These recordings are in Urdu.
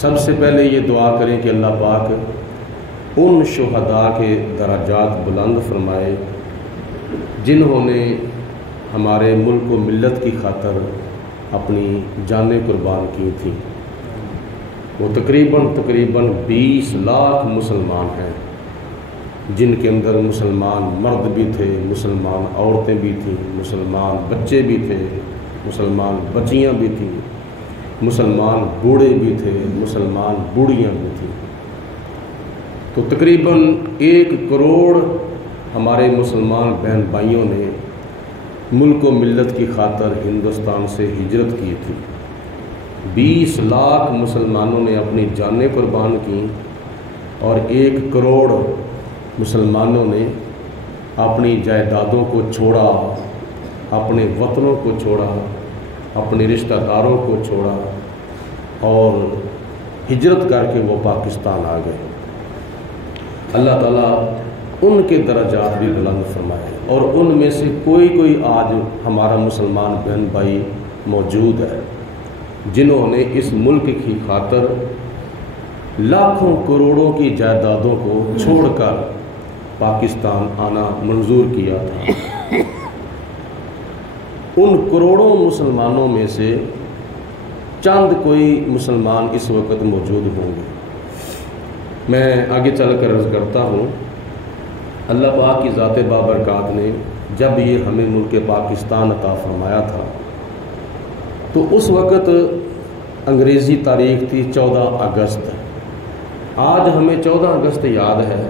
سب سے پہلے یہ دعا کریں کہ اللہ پاک ان شہداء کے درجات بلند فرمائے جنہوں نے ہمارے ملک و ملت کی خاطر اپنی جانیں قربان کی تھیں۔ وہ تقریباً 20 لاکھ مسلمان ہیں، جن کے اندر مسلمان مرد بھی تھے، مسلمان عورتیں بھی تھیں، مسلمان بچے بھی تھے، مسلمان بچیاں بھی تھیں، مسلمان بوڑھے بھی تھے، مسلمان بوڑھیاں بھی تھیں۔ تو تقریباً 1 کروڑ ہمارے مسلمان بہن بھائیوں نے ملک و ملت کی خاطر ہندوستان سے ہجرت کی تھی۔ 20 لاکھ مسلمانوں نے اپنی جانیں قربان کی اور 1 کروڑ مسلمانوں نے اپنی جائیدادوں کو چھوڑا، اپنے وطنوں کو چھوڑا، اپنے رشتہ داروں کو چھوڑا اور ہجرت کر کے وہ پاکستان آ گئے۔ اللہ تعالیٰ ان کے درجات بھی بلند فرمائے، اور ان میں سے کوئی آج ہمارا مسلمان بہن بھائی موجود ہے جنہوں نے اس ملک کی خاطر لاکھوں کروڑوں کی جائیدادوں کو چھوڑ کر پاکستان آنا منظور کیا تھا۔ ان کروڑوں مسلمانوں میں سے چند کوئی مسلمان اس وقت موجود ہوں گے۔ میں آگے چل کر عرض کرتا ہوں، اللہ پاک کی ذات بابرکات نے جب یہ ہمیں ملک پاکستان عطا فرمایا تھا تو اس وقت انگریزی تاریخ تھی 14 اگست۔ آج ہمیں 14 اگست یاد ہے،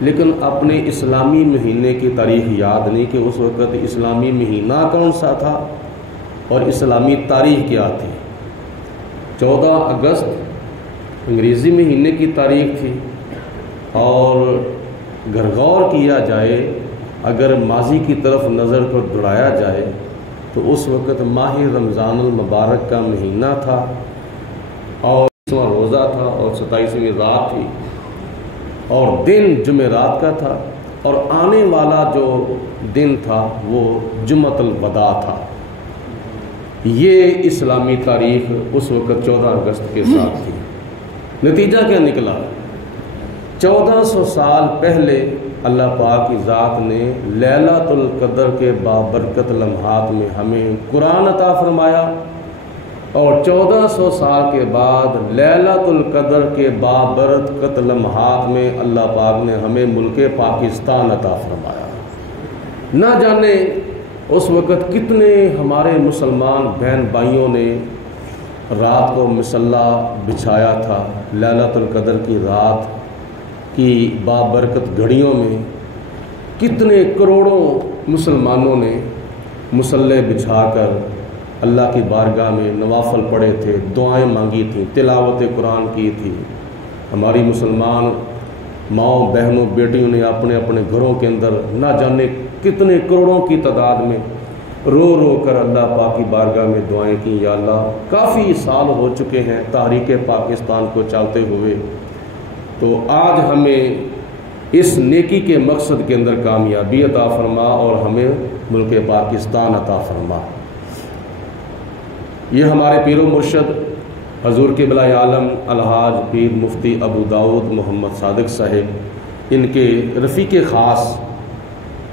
لیکن اپنے اسلامی مہینے کی تاریخ یاد نہیں کہ اس وقت اسلامی مہینہ کون سا تھا اور اسلامی تاریخ کیا تھی۔ 14 اگست انگریزی مہینے کی تاریخ تھی، اور اگر غور کیا جائے، اگر ماضی کی طرف نظر کو دوڑایا جائے تو اس وقت ماہ رمضان المبارک کا مہینہ تھا اور 20واں روزہ تھا اور 27ویں رات تھی اور دن جمعرات کا تھا، اور آنے والا جو دن تھا وہ جمعۃ الوداع تھا۔ یہ اسلامی تاریخ اس وقت 14 اگست کے ساتھ تھی۔ نتیجہ کیا نکلا؟ 1400 سال پہلے اللہ پاک کی ذات نے لیلۃ القدر کے بابرکت لمحات میں ہمیں قرآن عطا فرمایا، اور 1400 سال کے بعد لیلۃ القدر کے بابرکت لمحات میں اللہ پاک نے ہمیں ملک پاکستان عطا فرمایا۔ نہ جانے اس وقت کتنے ہمارے مسلمان بہن بھائیوں نے رات کو مصلی بچھایا تھا۔ لیلۃ القدر کی رات کی بابرکت گھڑیوں میں کتنے کروڑوں مسلمانوں نے مصلی بچھا کر اللہ کی بارگاہ میں نوافل پڑھے تھے، دعائیں مانگی تھیں، تلاوت قرآن کی تھی۔ ہماری مسلمان ماؤں بہنوں بیٹیوں نے اپنے اپنے گھروں کے اندر نہ جانے کتنے کروڑوں کی تعداد میں رو رو کر اللہ پاک کی بارگاہ میں دعائیں کی، یا اللہ کافی سال ہو چکے ہیں تحریک پاکستان کو چلتے ہوئے، تو آج ہمیں اس نیکی کے مقصد کے اندر کامیابی عطا فرما اور ہمیں ملک پاکستان عطا فرما۔ یہ ہمارے پیر و مرشد حضور قبلہ عالم الحاج پیر مفتی ابو داؤد محمد صادق صاحب، ان کے رفیق خاص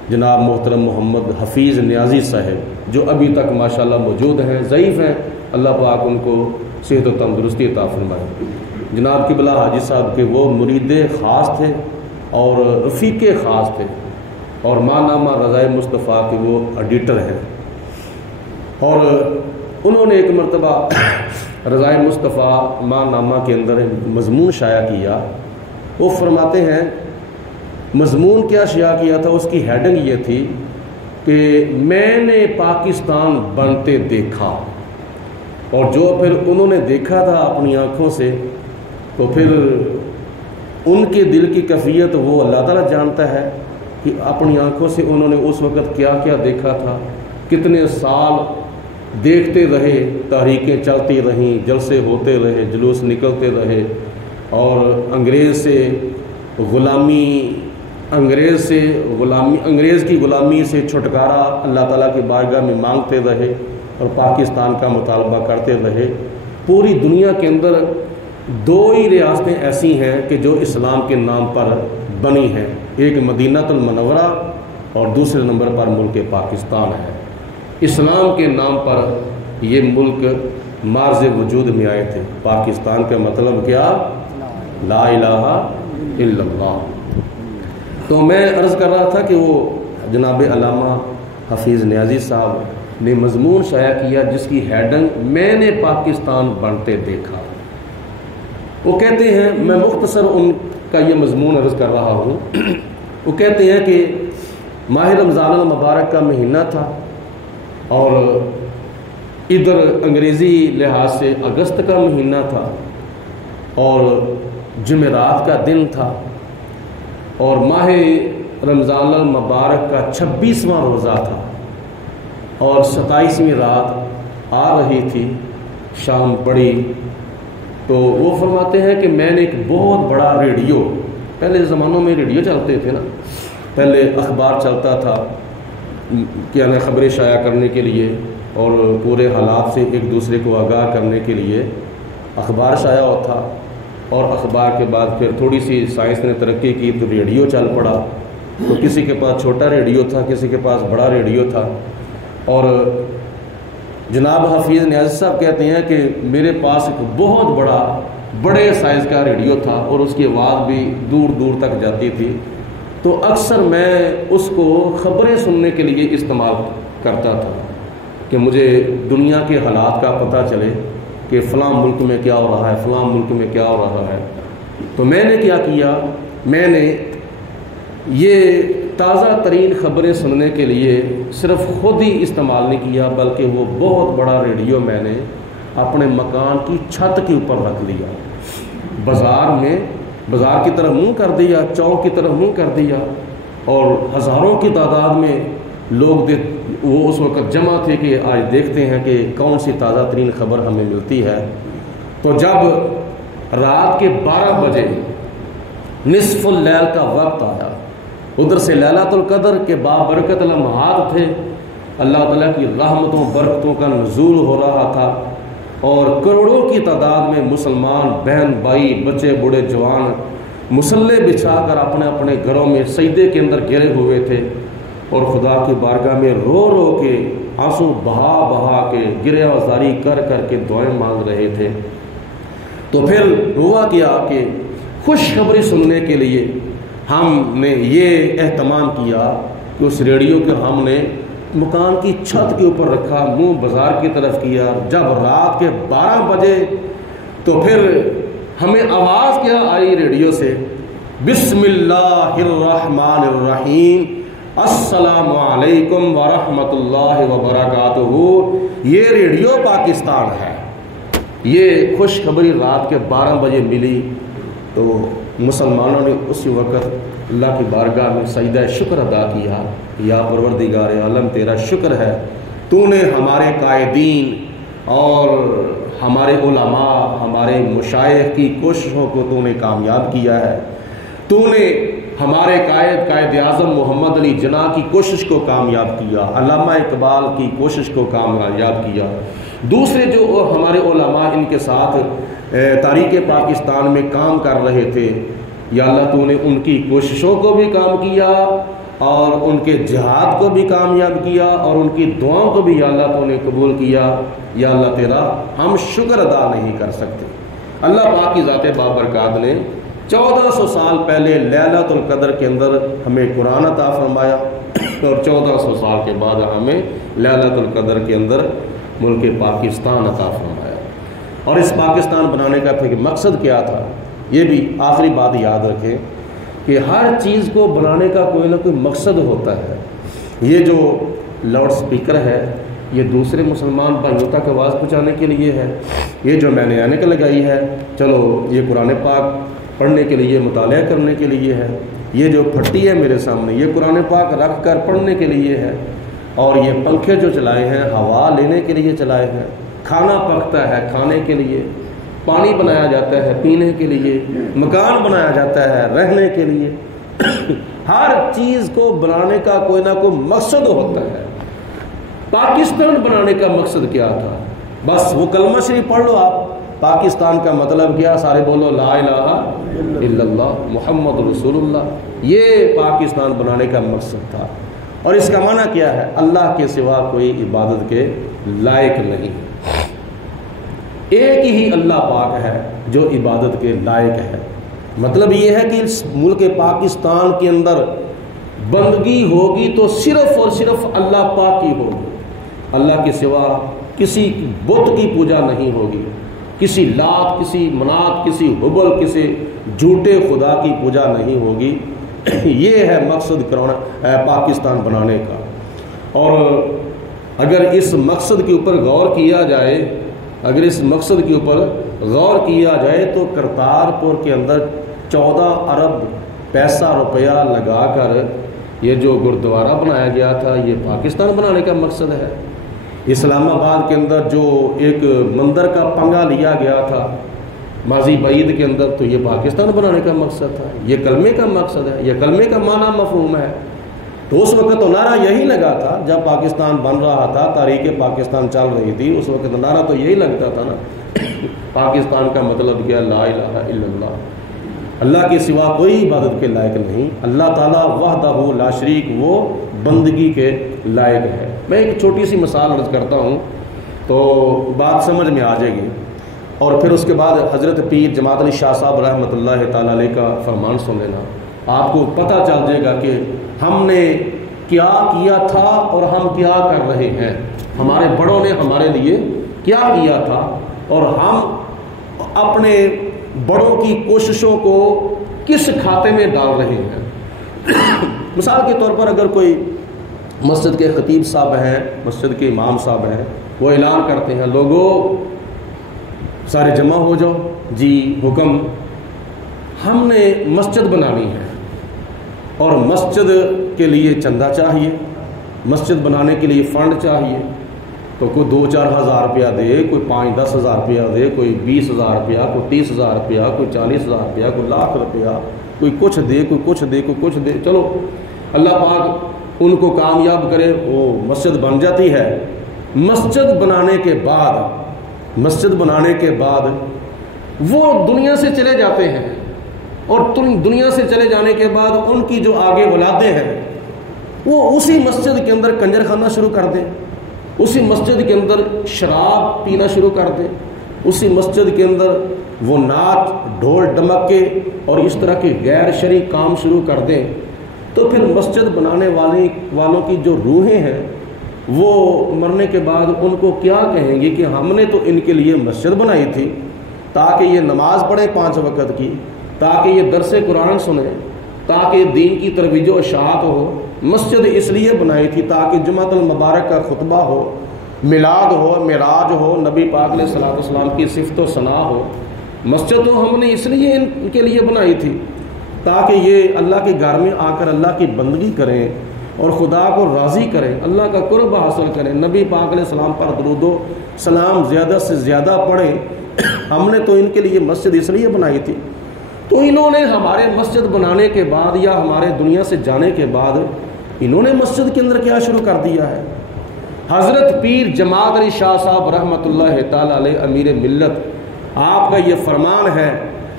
جناب محترم محمد حفیظ نیازی صاحب، جو ابھی تک ماشاءاللہ موجود ہیں، ضعیف ہیں، اللہ پاک ان کو صحت و تندرستی عطا فرمائے۔ جناب قبلہ حاجی صاحب کے وہ مرید خاص تھے اور رفیق خاص تھے، اور ماہنامہ رضائے مصطفیٰ کے وہ ایڈیٹر ہیں، اور انہوں نے ایک مرتبہ رضائے مصطفیٰ ماہنامہ کے اندر مضمون شائع کیا۔ وہ فرماتے ہیں مضمون کیا شائع کیا تھا، اس کی ہیڈنگ یہ تھی کہ میں نے پاکستان بنتے دیکھا، اور جو پھر انہوں نے دیکھا تھا اپنی آنکھوں سے، تو پھر ان کے دل کی کیفیت وہ اللہ تعالیٰ جانتا ہے کہ اپنی آنکھوں سے انہوں نے اس وقت کیا کیا دیکھا تھا، کتنے سال دیکھتے رہے، تحریکیں چلتی رہیں، جلسے ہوتے رہے، جلوس نکلتے رہے، اور انگریز کی غلامی سے چھٹکارا اللہ تعالیٰ کی بارگاہ میں مانگتے رہے اور پاکستان کا مطالبہ کرتے رہے۔ پوری دنیا کے اندر دو ہی ریاستیں ایسی ہیں کہ جو اسلام کے نام پر بنی ہیں، ایک مدینہ المنورہ اور دوسرے نمبر پر ملک پاکستان ہے۔ اسلام کے نام پر یہ ملک مارز وجود میں آئے تھے۔ پاکستان کا مطلب کیا؟ لا الہ الا اللہ۔ تو میں عرض کر رہا تھا کہ وہ جناب علامہ حفیظ نیازی صاحب نے مضمون شائع کیا جس کی ہیڈنگ میں نے پاکستان بنتے دیکھا۔ وہ کہتے ہیں، میں مختصر ان کا یہ مضمون عرض کر رہا ہوں، وہ کہتے ہیں کہ ماہ رمضان المبارک کا مہینہ تھا اور ادھر انگریزی لحاظ سے اگست کا مہینہ تھا اور جمعرات کا دن تھا اور ماہ رمضان المبارک کا 26واں روزہ تھا اور 27ویں رات آ رہی تھی، شام پڑی۔ تو وہ فرماتے ہیں کہ میں نے ایک بہت بڑا ریڈیو، پہلے زمانوں میں ریڈیو چلتے تھے نا، پہلے اخبار چلتا تھا کیا نا، خبریں شائع کرنے کے لیے اور پورے حالات سے ایک دوسرے کو آگاہ کرنے کے لیے اخبار شائع ہوتا، اور اخبار کے بعد پھر تھوڑی سی سائنس نے ترقی کی تو ریڈیو چل پڑا۔ تو کسی کے پاس چھوٹا ریڈیو تھا، کسی کے پاس بڑا ریڈیو تھا، اور جناب حفیظ نیازی صاحب کہتے ہیں کہ میرے پاس ایک بہت بڑے سائز کا ریڈیو تھا اور اس کی آواز بھی دور دور تک جاتی تھی۔ تو اکثر میں اس کو خبریں سننے کے لیے استعمال کرتا تھا کہ مجھے دنیا کے حالات کا پتہ چلے کہ فلاں ملک میں کیا ہو رہا ہے، فلاں ملک میں کیا ہو رہا ہے۔ تو میں نے کیا کیا، میں نے یہ تازہ ترین خبریں سننے کے لیے صرف خود ہی استعمال نہیں کیا، بلکہ وہ بہت بڑا ریڈیو میں نے اپنے مکان کی چھت کے اوپر رکھ لیا، بازار کی طرف منہ کر دیا، چوک کی طرف منہ کر دیا، اور ہزاروں کی تعداد میں لوگ وہ اس وقت جمع تھے کہ آج دیکھتے ہیں کہ کون سی تازہ ترین خبر ہمیں ملتی ہے۔ تو جب رات کے 12 بجے نصف اللیل کا وقت آیا، ادھر سے لیلۃ القدر کے بابرکت لمحات تھے، اللہ تعالیٰ کی رحمتوں برکتوں کا نزول ہو رہا تھا، اور کروڑوں کی تعداد میں مسلمان بہن بھائی بچے بوڑھے جوان مسلح بچھا کر اپنے اپنے گھروں میں سجدے کے اندر گرے ہوئے تھے اور خدا کی بارگاہ میں رو رو کے آنسو بہا کے گریہ زاری کر کے دعائیں مانگ رہے تھے۔ تو پھر ہوا کیا کہ خوشخبری سننے کے لیے ہم نے یہ اہتمام کیا کہ اس ریڈیو کو ہم نے مکان کی چھت کے اوپر رکھا، منہ بازار کی طرف کیا۔ جب رات کے 12 بجے تو پھر ہمیں آواز کیا آئی ریڈیو سے، بسم اللہ الرحمن الرحیم، السلام علیکم ورحمۃ اللہ وبرکاتہ۔ یہ ریڈیو پاکستان ہے۔ یہ خوشخبری رات کے 12 بجے ملی تو مسلمانوں نے اسی وقت اللہ کی بارگاہ میں سجدہ شکر ادا کیا، یا پروردگار عالم تیرا شکر ہے، تو نے ہمارے قائدین اور ہمارے علماء ہمارے مشائخ کی کوششوں کو تو نے کامیاب کیا ہے، تو نے ہمارے قائد اعظم محمد علی جناح کی کوشش کو کامیاب کیا، علامہ اقبال کی کوشش کو کامیاب کیا، دوسرے جو ہمارے علماء ان کے ساتھ تاریخ پاکستان میں کام کر رہے تھے، یا اللہ تو نے ان کی کوششوں کو بھی کام کیا اور ان کے جہاد کو بھی کامیاب کیا اور ان کی دعاؤں کو بھی یا اللہ تو نے قبول کیا۔ یا اللہ تیرا ہم شکر ادا نہیں کر سکتے۔ اللہ پاک کی ذات بابرکات نے 1400 سال پہلے لیلۃ القدر کے اندر ہمیں قرآن عطا فرمایا اور 1400 سال کے بعد ہمیں لیلۃ القدر کے اندر ملک پاکستان عطا فرمایا۔ اور اس پاکستان بنانے کا پھر مقصد کیا تھا، یہ بھی آخری بات یاد رکھیں کہ ہر چیز کو بنانے کا کوئی نہ کوئی مقصد ہوتا ہے۔ یہ جو لاؤڈ سپیکر ہے یہ دوسرے مسلمان بھائیوں تک آواز پہنچانے کے لیے ہے، یہ جو میں نے اینک لگائی ہے چلو یہ قرآن پاک پڑھنے کے لیے مطالعہ کرنے کے لیے ہے، یہ جو پھٹی ہے میرے سامنے یہ قرآن پاک رکھ کر پڑھنے کے لیے ہے، اور یہ پنکھے جو چلائے ہیں ہوا لینے کے لیے چلائے ہیں، کھانا پکتا ہے کھانے کے لیے، پانی بنایا جاتا ہے پینے کے لیے، مکان بنایا جاتا ہے رہنے کے لیے، ہر چیز کو بنانے کا کوئی نہ کوئی مقصد ہوتا ہے۔ پاکستان بنانے کا مقصد کیا تھا؟ بس وہ کلمہ شریف پڑھ لو آپ پاکستان کا مطلب کیا؟ سارے بولو لا الہ الا اللہ محمد رسول اللہ۔ یہ پاکستان بنانے کا مقصد تھا۔ اور اس کا معنی کیا ہے؟ اللہ کے سوا کوئی عبادت کے لائق نہیں، ایک ہی اللہ پاک ہے جو عبادت کے لائق ہے۔ مطلب یہ ہے کہ اس ملک پاکستان کے اندر بندگی ہوگی تو صرف اور صرف اللہ پاک کی ہوگی، اللہ کے سوا کسی بت کی پوجا نہیں ہوگی، کسی لات، کسی منات، کسی حبل، کسی جھوٹے خدا کی پوجا نہیں ہوگی۔ یہ ہے مقصد پاکستان بنانے کا۔ اور اگر اس مقصد کے اوپر غور کیا جائے، اگر اس مقصد کے اوپر غور کیا جائے تو کرتارپور کے اندر 14 ارب پیسہ روپیہ لگا کر یہ جو گردوارہ بنایا گیا تھا، یہ پاکستان بنانے کا مقصد ہے۔ اسلام آباد کے اندر جو ایک مندر کا پنگا لیا گیا تھا ماضی بعید کے اندر، تو یہ پاکستان بنانے کا مقصد تھا، یہ کلمے کا مقصد ہے، یہ کلمے کا معنی مفہوم ہے۔ تو اس وقت تو نعرہ یہی لگا تھا جب پاکستان بن رہا تھا، تاریخ پاکستان چل رہی تھی، اس وقت نعرہ تو یہی لگتا تھا نا، پاکستان کا مطلب کیا؟ لا الہ الا اللہ، اللہ کے سوا کوئی عبادت کے لائق نہیں، اللہ تعالیٰ وحدہ لا شریک، وہ بندگی کے لائق ہے۔ میں ایک چھوٹی سی مثال عرض کرتا ہوں تو بات سمجھ میں آ جائے گی، اور پھر اس کے بعد حضرت پیر جماعت علی شاہ صاحب رحمۃ اللہ تعالیٰ علیہ کا فرمان سن لینا، آپ کو پتہ چل جائے گا کہ ہم نے کیا کیا تھا اور ہم کیا کر رہے ہیں، ہمارے بڑوں نے ہمارے لیے کیا کیا تھا اور ہم اپنے بڑوں کی کوششوں کو کس کھاتے میں ڈال رہے ہیں۔ مثال کے طور پر اگر کوئی مسجد کے خطیب صاحب ہیں، مسجد کے امام صاحب ہیں، وہ اعلان کرتے ہیں لوگوں سارے جمع ہو جاؤ، جی حکم، ہم نے مسجد بنانی ہے اور مسجد کے لیے چندہ چاہیے، مسجد بنانے کے لیے فنڈ چاہیے، تو کوئی 2-4 ہزار روپیہ دے، کوئی 5-10 ہزار روپیہ دے، کوئی 20 ہزار روپیہ، کوئی 30 ہزار روپیہ، کوئی 40 ہزار روپیہ، کوئی لاکھ روپیہ، کوئی کچھ دے، کوئی کچھ دے، کوئی کچھ دے، چلو اللہ پاک ان کو کامیاب کرے، وہ مسجد بن جاتی ہے۔ مسجد بنانے کے بعد وہ دنیا سے چلے جاتے ہیں، اور دنیا سے چلے جانے کے بعد ان کی جو آگے اولادیں ہیں وہ اسی مسجد کے اندر کنجر خانہ شروع کر دیں، اسی مسجد کے اندر شراب پینا شروع کر دیں، اسی مسجد کے اندر وہ نعت، ڈھول ڈمکے اور اس طرح کے غیر شرعی کام شروع کر دیں، تو پھر مسجد بنانے والوں کی جو روحیں ہیں وہ مرنے کے بعد ان کو کیا کہیں گے کہ ہم نے تو ان کے لیے مسجد بنائی تھی تاکہ یہ نماز پڑھیں 5 وقت کی، تاکہ یہ درس قرآن سنیں، تاکہ دین کی ترویج و اشاعت ہو، مسجد اس لیے بنائی تھی تاکہ جمعۃ المبارک کا خطبہ ہو، میلاد ہو، معراج ہو، نبی پاک علیہ الصلوۃ والسلام کی صفت و ثنا ہو۔ مسجد تو ہم نے اس لیے ان کے لیے بنائی تھی تاکہ یہ اللہ کے گھر میں آ کر اللہ کی بندگی کریں اور خدا کو راضی کریں، اللہ کا قرب حاصل کریں، نبی پاک علیہ السلام پر درود و سلام زیادہ سے زیادہ پڑھیں۔ ہم نے تو ان کے لیے مسجد اس لیے بنائی تھی۔ تو انہوں نے ہمارے مسجد بنانے کے بعد یا ہمارے دنیا سے جانے کے بعد انہوں نے مسجد کے اندر کیا شروع کر دیا ہے؟ حضرت پیر جماعت علی شاہ صاحب رحمۃ اللہ تعالی علیہ امیر ملت، آپ کا یہ فرمان ہے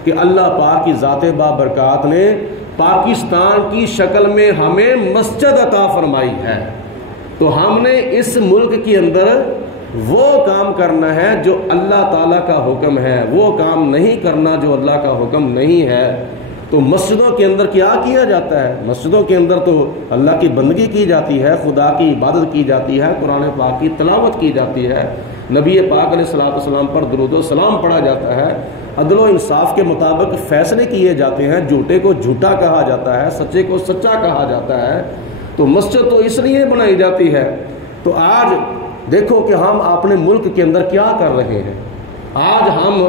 کہ اللہ پاک کی ذات بابرکات نے پاکستان کی شکل میں ہمیں مسجد عطا فرمائی ہے، تو ہم نے اس ملک کے اندر وہ کام کرنا ہے جو اللہ تعالیٰ کا حکم ہے، وہ کام نہیں کرنا جو اللہ کا حکم نہیں ہے۔ تو مسجدوں کے اندر کیا کیا جاتا ہے؟ مسجدوں کے اندر تو اللہ کی بندگی کی جاتی ہے، خدا کی عبادت کی جاتی ہے، قرآن پاک کی تلاوت کی جاتی ہے، نبی پاک علیہ الصلوۃ والسلام پر درود و سلام پڑھا جاتا ہے، عدل و انصاف کے مطابق فیصلے کیے جاتے ہیں، جھوٹے کو جھوٹا کہا جاتا ہے، سچے کو سچا کہا جاتا ہے۔ تو مسجد تو اس لیے بنائی جاتی ہے۔ تو آج دیکھو کہ ہم اپنے ملک کے اندر کیا کر رہے ہیں، آج ہم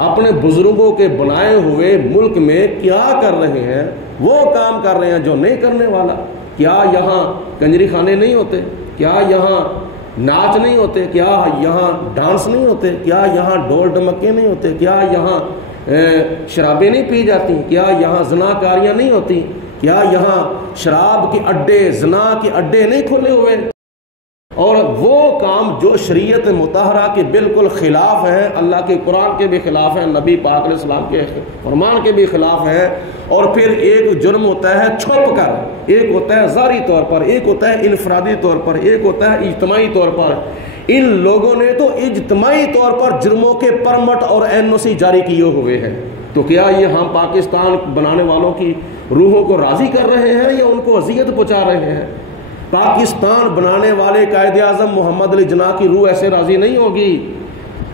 اپنے بزرگوں کے بنائے ہوئے ملک میں کیا کر رہے ہیں؟ وہ کام کر رہے ہیں جو نہیں کرنے والا۔ کیا یہاں کنجری خانے نہیں ہوتے؟ کیا یہاں ناچ نہیں ہوتے؟ کیا یہاں ڈانس نہیں ہوتے؟ کیا یہاں ڈھول ڈمکے نہیں ہوتے؟ کیا یہاں شرابیں نہیں پی جاتی؟ کیا یہاں زنا کاریاں نہیں ہوتی؟ کیا یہاں شراب کے اڈے، زنا کے اڈے نہیں کھلے ہوئے؟ اور وہ کام جو شریعت مطہرہ کے بالکل خلاف ہیں، اللہ کے قرآن کے بھی خلاف ہیں، نبی پاک علیہ السلام کے فرمان کے بھی خلاف ہیں، اور پھر ایک جرم ہوتا ہے چھپ کر، ایک ہوتا ہے ظاہری طور پر، ایک ہوتا ہے انفرادی طور پر، ایک ہوتا ہے اجتماعی طور پر۔ ان لوگوں نے تو اجتماعی طور پر جرموں کے پرمٹ اور NOC جاری کیے ہوئے ہیں، تو کیا یہ ہم پاکستان بنانے والوں کی روحوں کو راضی کر رہے ہیں یا ان کو اذیت پہنچا رہے ہیں؟ پاکستان بنانے والے قائد اعظم محمد علی جناح کی روح ایسے راضی نہیں ہوگی،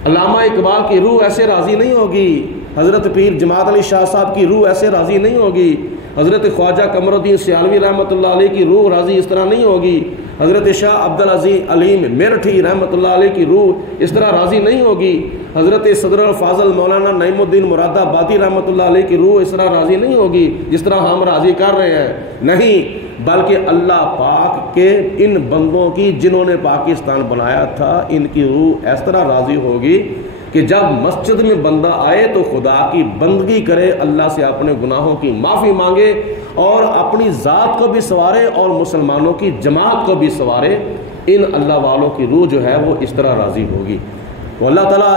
علامہ اقبال کی روح ایسے راضی نہیں ہوگی، حضرت پیر جماعت علی شاہ صاحب کی روح ایسے راضی نہیں ہوگی، حضرت خواجہ قمر الدین سیالوی رحمۃ اللہ علیہ کی روح راضی اس طرح نہیں ہوگی، حضرت شاہ عبدالعزیز علیم میرٹھی رحمۃ اللہ علیہ کی روح اس طرح راضی نہیں ہوگی، حضرت صدر الفاضل مولانا نعیم الدین مراد آبادی رحمۃ اللہ علیہ کی روح اس طرح راضی نہیں ہوگی جس طرح ہم راضی کر رہے ہیں۔ نہیں، بلکہ اللہ پاک کے ان بندوں کی جنہوں نے پاکستان بنایا تھا، ان کی روح اس طرح راضی ہوگی کہ جب مسجد میں بندہ آئے تو خدا کی بندگی کرے، اللہ سے اپنے گناہوں کی معافی مانگے اور اپنی ذات کو بھی سنوارے اور مسلمانوں کی جماعت کو بھی سنوارے۔ ان اللہ والوں کی روح جو ہے وہ اس طرح راضی ہوگی۔ تو اللہ تعالیٰ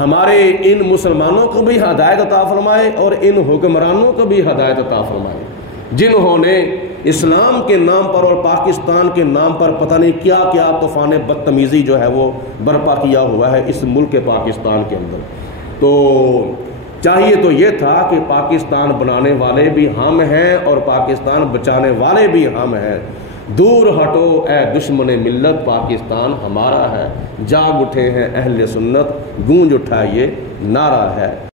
ہمارے ان مسلمانوں کو بھی ہدایت عطا فرمائے اور ان حکمرانوں کو بھی ہدایت عطا فرمائے جنہوں نے اسلام کے نام پر اور پاکستان کے نام پر پتہ نہیں کیا کیا طوفان بدتمیزی جو ہے وہ برپا کیا ہوا ہے اس ملک پاکستان کے اندر۔ تو چاہیے تو یہ تھا کہ پاکستان بنانے والے بھی ہم ہیں اور پاکستان بچانے والے بھی ہم ہیں۔ دور ہٹو اے دشمن ملت، پاکستان ہمارا ہے، جاگ اٹھے ہیں اہل سنت، گونج اٹھا یہ نعرہ ہے۔